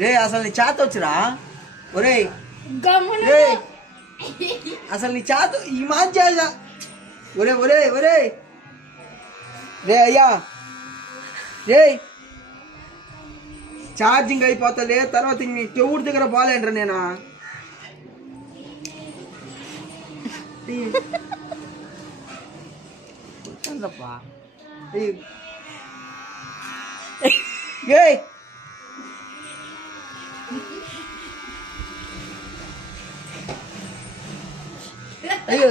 రే అసలు నీ చేత వచ్చురా ఒరే అసలు నీ చేత ఈ మాంచా ఒరే ఒరే ఒరే రే అయ్యా రే ఛార్జింగ్ అయిపోతుంది తర్వాత మీ చెవుడి దగ్గర పోలేండ్రా నేను అయ్యో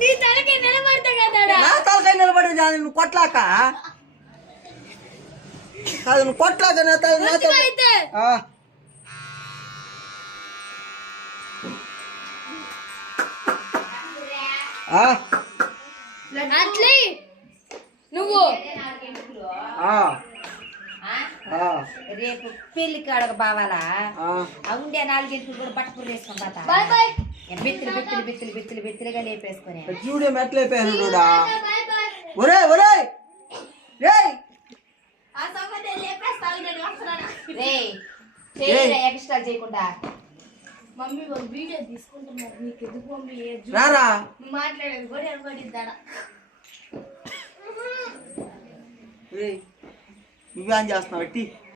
నీ తలకి నిలబడతా కదా నా తలకాయ నిలబడే నువ్వు కొట్లాక కాదు నువ్వు కొట్లాక నా తల అట్లే నువ్వు రేపు పెళ్లికి అడగ బావాలా ఉండే 4 గంటలు కూడా బట్టపూరు వేసుకొని పోతా బిత్తులు బిత్తులు బిత్తులు బిత్తులు బిత్తులుగా లేపేసుకుని చూడే మెట్లయిపోయాను ఒరే ఒరే ఎక్స్ట్రా చేయకుండా మమ్మీ వీడియో తీసుకుంటున్నారు నీకు ఎందుకు మమ్మీ రారా మాట్లాడేది కూడా ఎవరిద్దాడా నువ్వేం చేస్తున్నావు